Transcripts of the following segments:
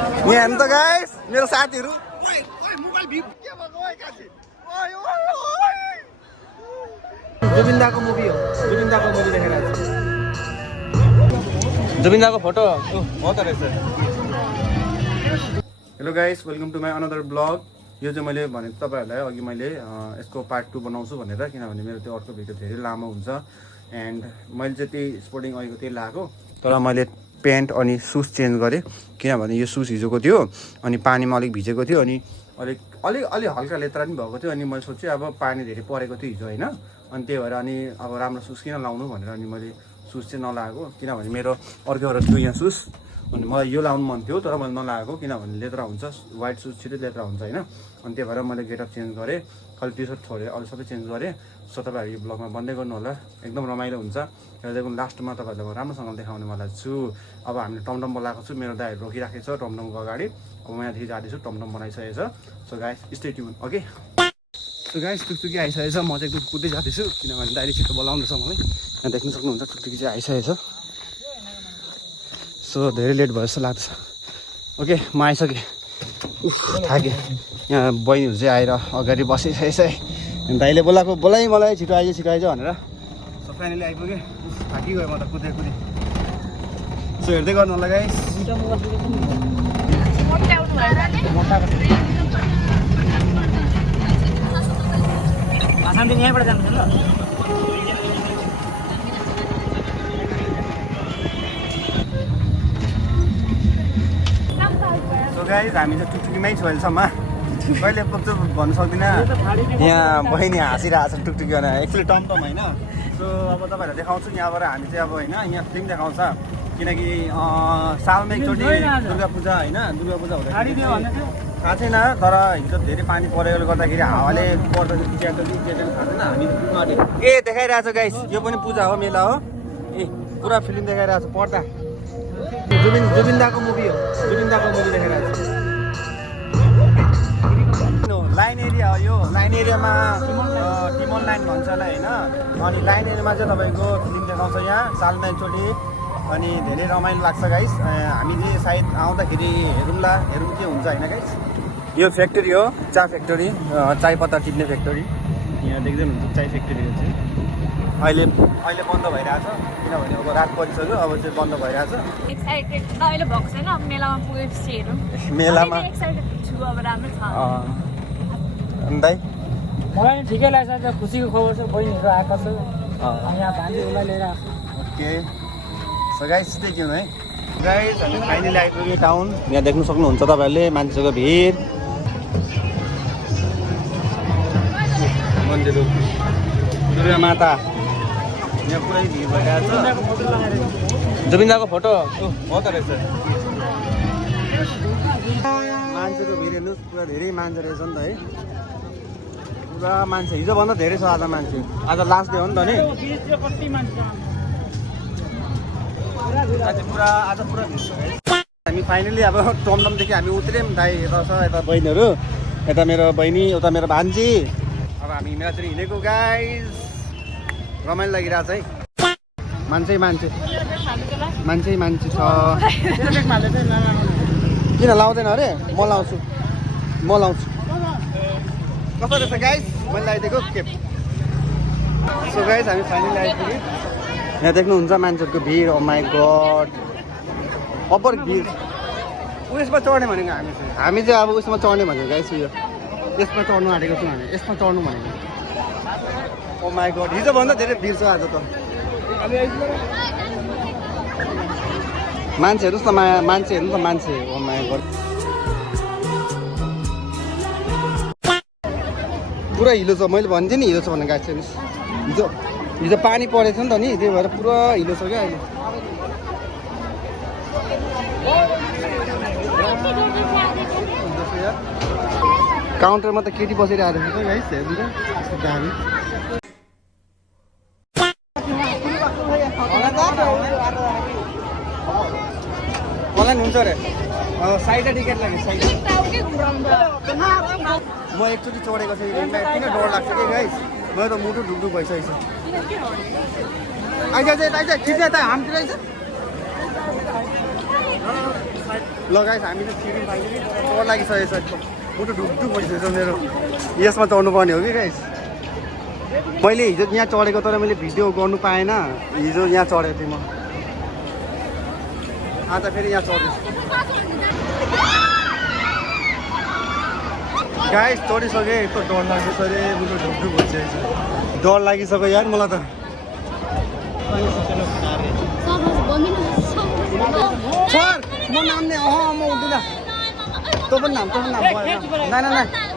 यहाँ हेर्नु त गाइस मेरो साथीहरू जुबिन्दाको मुभी हो जुबिन्दाको मुभी देखेर जुबिन्दाको फोटो हो त रहेछ hello guys welcome to my another blog यो चाहिँ मैले भनेको तपाईँहरूलाई अघि मैले यसको पार्ट 2 बनाउँछु भनेर किनभने मेरो त्यो अर्को भिडियो धेरै लामो हुन्छ एन्ड मैले चाहिँ त्यही स्पोर्टिङ अघिको त्यही लगाएको तर मैले प्यान्ट अनि सुज चेन्ज गरेँ किनभने यो सुज हिजोको थियो अनि पानीमा अलिक भिजेको थियो अनि अलि हल्का लेत्रा पनि भएको थियो अनि मैले सोचेँ अब पानी धेरै परेको थियो हिजो होइन अनि त्यही भएर अनि अब राम्रो सुज किन लाउनु भनेर अनि मैले सुज चाहिँ नलागेको किनभने मेरो अर्को एउटा थियो यहाँ सुज अनि मलाई यो लाउनु मन थियो तर मैले नलागेको किनभने लेत्रा हुन्छ व्हाइट सुज छिटो लेत्रा हुन्छ होइन अनि त्यही भएर मैले गेटअप चेन्ज गरेँ खालि टी सर्ट छोडेर अरू सबै चेन्ज गरेँ सो तपाईँहरू यो ब्लगमा बन्दै गर्नु होला एकदम रमाइलो हुन्छ हेर्दैको लास्टमा तपाईँहरूलाई म राम्रोसँगले देखाउने वाला छु अब हामीले टमटम बोलाएको छु मेरो दाइहरू रोकिराखेको छ टमटमको अगाडि अब म यहाँदेखि जाँदैछु टमटम बनाइसकेको छ so guys stay tuned okay so guys टुकटुकी आइसकेको छ म चाहिँ एकदम कुद्दै जाँदैछु किनभने दाइले छिटो बोलाउँदैछ मलाई यहाँ देख्न सक्नुहुन्छ टुकटुकी चाहिँ आइसकेको छ सो धेरै लेट भयो जस्तो लाग्छ ओके म आइसकेँ थाकेँ यहाँ बहिनीहरू चाहिँ आएर अगाडि बसिसकेछ दाइले बोलाएको बोलाइ मलाई छिटो आइज भनेर सो फाइनली आइपुगेँ थाकिगयो म त कुदेर सो हेर्दै गर्नु होला गाइस यहीँबाट जान्छ ल सो गाइस हामी चाहिँ टुकटुकीमै छु अहिलेसम्म कहिले पुग्छु भन्नु सक्दिनँ यहाँ बहिनी हाँसिरहेको छ टुकटुकी भनेर एक्चुअली टमटम होइन सो अब तपाईँहरूलाई देखाउँछु यहाँबाट हामी चाहिँ अब होइन यहाँ फिल्म देखाउँछ किनकि सालमा एकचोटि दुर्गा पूजा होइन दुर्गा पूजा हुँदाखेरि थाहा छैन तर हिजो धेरै पानी परेकोले गर्दाखेरि हावाले पर्दा च्याटो थाहा छैन हामी ए देखाइरहेको छ गाइस यो पनि पूजा हो मेला हो ए पुरा फिल्म देखाइरहेको छ पर्दा जुबिन्दाको मुभी हो जुबिन्दाको मुभी देखाइरहेको छ लाइन एरिया हो यो लाइन एरियामा टिमोन लाइन भन्छ होला होइन अनि लाइन एरियामा चाहिँ तपाईँको फिल्म देखाउँछ यहाँ सालमा एकचोटि अनि धेरै रमाइलो लाग्छ गाइस हामी चाहिँ सायद आउँदाखेरि हेरौँ के हुन्छ होइन गाइस यो फ्याक्ट्री हो चिया फ्याक्ट्री चायपत्ता टिप्ने फ्याक्ट्री यहाँ देख्दै हुनुहुन्छ चाय फ्याक्ट्रीहरू चाहिँ अहिले बन्द भइरहेछ किनभने अब रात परिसक्यो अब चाहिँ बन्द भइरहेछ अहिले भएको छैन अब मेलामा पुगेपछि हेरौँ मेलामा एक्साइटेड छु अब राम्रो छ दाइ मलाई नि ठिकै लाग्छ खुसीको खबर छ बहिनीहरू आएको छ यहाँ भान्जीहरूलाई लिएर okay so guys stay tune है गाइस हामी फाइनली आइपुग्यो टाउन यहाँ देख्न सक्नुहुन्छ तपाईँहरूले मान्छेको भिड मन्दिर दुर्गा माता यहाँ पुरै भिड भइरहेको छ जुबिन्दाको फोटो हो त रहेछ मान्छेको भिड हेर्नुहोस् पुरा धेरै मान्छे रहेछ नि त है पुरा मान्छे हिजोभन्दा धेरै छ आज मान्छे आज लास्ट डे हो नि त नि आज पुरा भिड छ हामी फाइनली अब टमटमदेखि हामी उत्रौँ दाइ यता छ यता बहिनीहरू यता मेरो बहिनी उता मेरो भान्जी अब हामी हिँडेर हिँडेको गाइस रमाइलो लागिरहेको छ है मान्छे छ किन लाउँदैन अरे म लाउँछु कस्तो रहेछ गाइस मैले लगाइदिएको केप सो गाइस हामी फाइनली आइपुग्यौँ यहाँ देख्नुहुन्छ मान्छेहरूको भिड ओ माई गड अप्पर भिड उयसमा चढ्ने भनेको हामी चाहिँ अब उसमा चढ्ने भनेको गाइस उयो यसमा चढ्नु आँटेको छौँ हामी यसमा चढ्नु भनेको ओ माई गड हिजोभन्दा धेरै भिड छ आज त मान्छे हेर्नुहोस् न मान्छे हेर्नु त मान्छे ओ माई गड पुरा हिलो छ मैले भन्थेँ नि हिलो छ भने गाइस हेर्नुहोस् हिजो पानी परेको थियो नि त नि त्यही भएर पुरा हिलो छ क्या अहिले काउन्टरमा त केटी बसिरहेको छ गाइस हेर्नु त दामी मलाई हुन्छ अरे साइडा टिकट लाग्यो साइड म एकचोटि चढेको छु किन डर लाग्छ कि गाइस मेरो त मुटु ढुकढुक भइसकेको छ आइज खिच्दै त हामतिर आइज लगाइस हामी चाहिँ छिर्यौँ फाइनली डर लागिसकेको छ मुटु ढुकढुक भइसकेको छ मेरो यसमा चढ्नु पर्ने हो कि गाइस मैले हिजो यहाँ चढेको तर मैले भिडियो गर्नु पाएन हिजो यहाँ चढेको थिएँ म आज फेरि यहाँ चढ्दैछु गाइस चढिसकेँ यस्तो डर लागिसक्यो अरे मुटु ढुकढुक भइसकेको छ डर लागिसक्यो यार मलाई त सर म नाम्ने म हुँदैन तँ पनि नाम भयो नाइ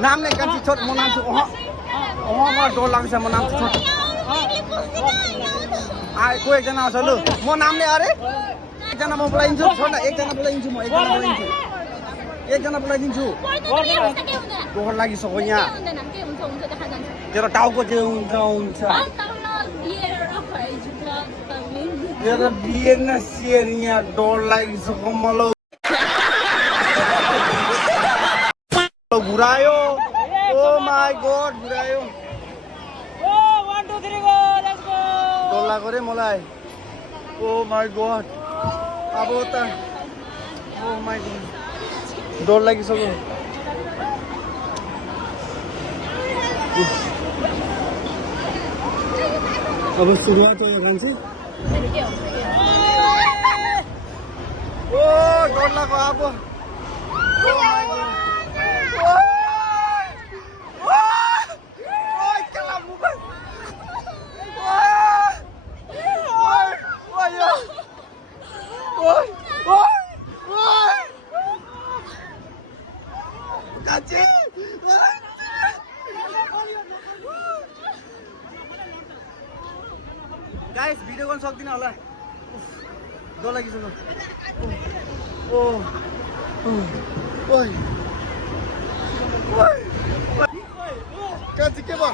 नाम्ने कान्छी छोड म नाम्छु मलाई डर लाग्छ म नाम्छु छोड को एकजना आउँछ लु म नाम्ने अरे एकजना म बोलाइदिन्छु छोड न एकजना बोलाइदिन्छु म एकजना बोलाइदिन्छु डर लागिसक्यो यहाँ तेरो टाउको के हुन्छ तेरो बिहे न सिएर यहाँ डर लागिसक्यो मलाई घुरायो ओ माई गॉड घुरायो डर लाग्यो रे मलाई ओ माई गॉड अब त ओ माई गॉड डर लागिसक्यो अब सुरुवात हो कान्छी ओ डर लाग्यो अब ओ माई गॉड गाइस भिडियो गर्न सक्दिनँ होला डर लागिसक्यो कान्छी के भयो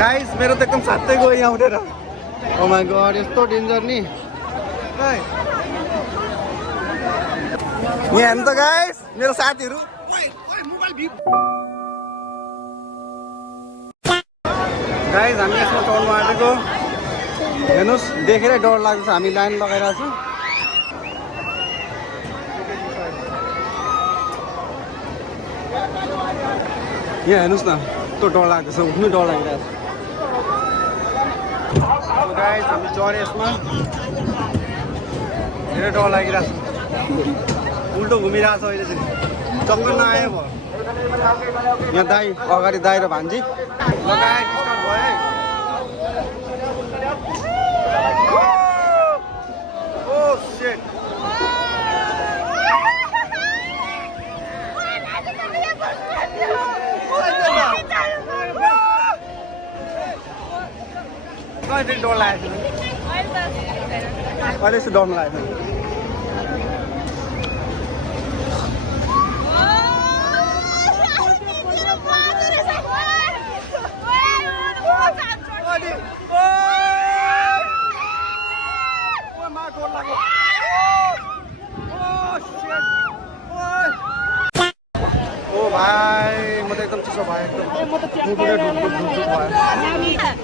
गाइस मेरो त एकदम साथै गयो यहाँ उठेर ओ माई गॉड यस्तो डेन्जर नि यहाँ हेर्नु त गाइस मेरो साथीहरू गाइस हामी यसमा चढ्नु आँटेको हेर्नुहोस् देखेरै डर लाग्छ हामी लाइन लगाइरहेको छौँ यहाँ हेर्नुहोस् न यस्तो डर लाग्दैछ उठ्नु डर लागिरहेको छ गाइस हामी चढे यसमा धेरै डर लागिरहेको छ उल्टो घुमिरहेको छ अहिले चाहिँ चक्कर नआयो भयो यहाँ दाई अगाडि दाई र भान्जी लगाएर स्टार्ट भयो है ओ शिट कहिले डर लागेको थियो अहिले यस्तो डर लागेको थियो भाइ म त एकदम चिसो भयो एकदम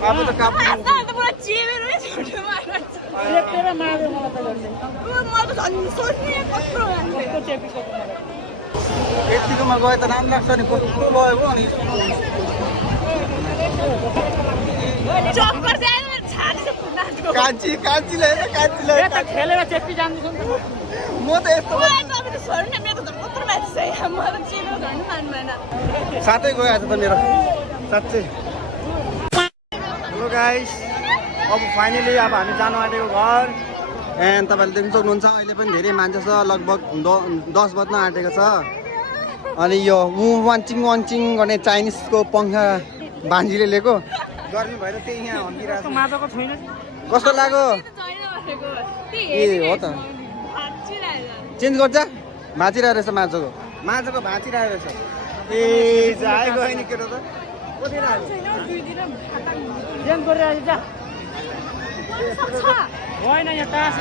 अब त काप्नु यतिकोमा गए त राम्रो लाग्छ नि कस्तो भयो अनि कान्छीले खेलेर चेप्पी जान्छु म त यस्तो साथै गयो आज त मेरो साँच्चै हेलो गाइस अब फाइनली अब हामी जानु आँटेको घर एन्ड तपाईँले देख्न सक्नुहुन्छ अहिले पनि धेरै मान्छे छ लगभग 10 बज्न आँटेको छ अनि यो वान्चिङ गर्ने चाइनिजको पङ्खा भान्जीले लिएको गर्मी भएर त्यही यहाँ हन्किरहेको माछाको छैन कस्तो लाग्यो ए हो त चेन्ज गर्छ भाँचिरहेको रहेछ माछाको भाँचिरहेको रहेछ ए जाए गयो नि केटा त चेन्ज गरिरहेको छ होइन यहाँ टास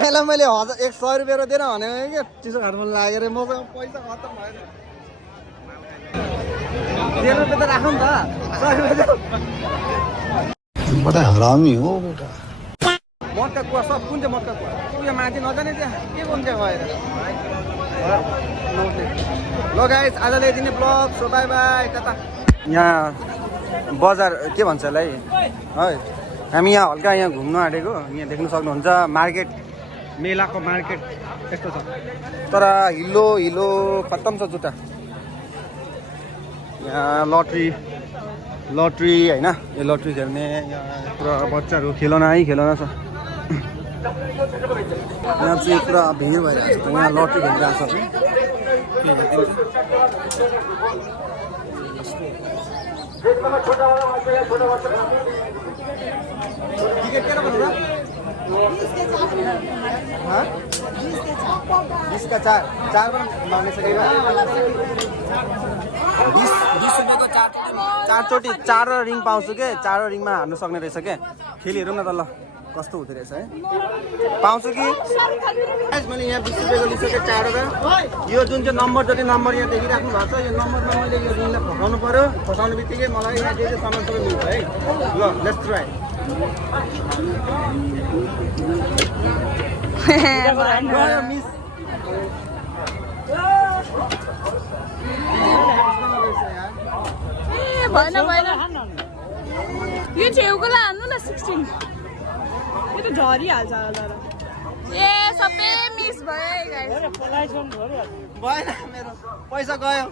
पहिला मैले 100 रुपियाँ दिएर भनेको क्या चिसो खानु मन लागेर मसँग पैसा खत्तम भएर 100 रुपियाँ त राखौँ नि त 100 रुपियाँ बड़ा हरामी हो बेटा मटका कुवा सब कुन चाहिँ मटका कुवा उयो माथि नजाने त्यहाँ के कुन चाहिँ गएर ल गाइस आजले दिने blog so by by Tata यहाँ बजार के भन्छ यसलाई है हामी यहाँ हल्का यहाँ घुम्न आँटेको यहाँ देख्न सक्नुहुन्छ मार्केट मेलाको मार्केट यस्तो छ तर हिलो खत्तम छ जुत्ता यहाँ लट्री होइन यो लट्री खेल्ने यहाँ पुरा बच्चाहरू खेलौना छ यहाँ चाहिँ पुरा भिड भइरहेको छ यहाँ लट्री खेलिरहेको छ टिकट के रकम 20 का 4 मांगने से 20 रुपियाँको 4 चोटि 4 रिङ पाउँछु के 4 रिङमा हार्नु सक्ने रहेछ के खेली हेरौँ न त ल कस्तो हुँदो रहेछ है पाउँछु कि मैले यहाँ 20 रुपियाँको लिइसकेँ 4वटा यो जुन चाहिँ नम्बर जति नम्बर यहाँ देखिराख्नु भएको छ यो नम्बरमा मैले यो रिङलाई फसाउनु पर्यो फसाउने बित्तिकै मलाई यहाँ जे सामान सबै मिल्छ है ल लेट्स ट्राई मिस भएन यो छेउकोलाई हान्नु न 16 यो त झरिहाल्छ होला ए सबै मिस भयो भएन मेरो पैसा गयो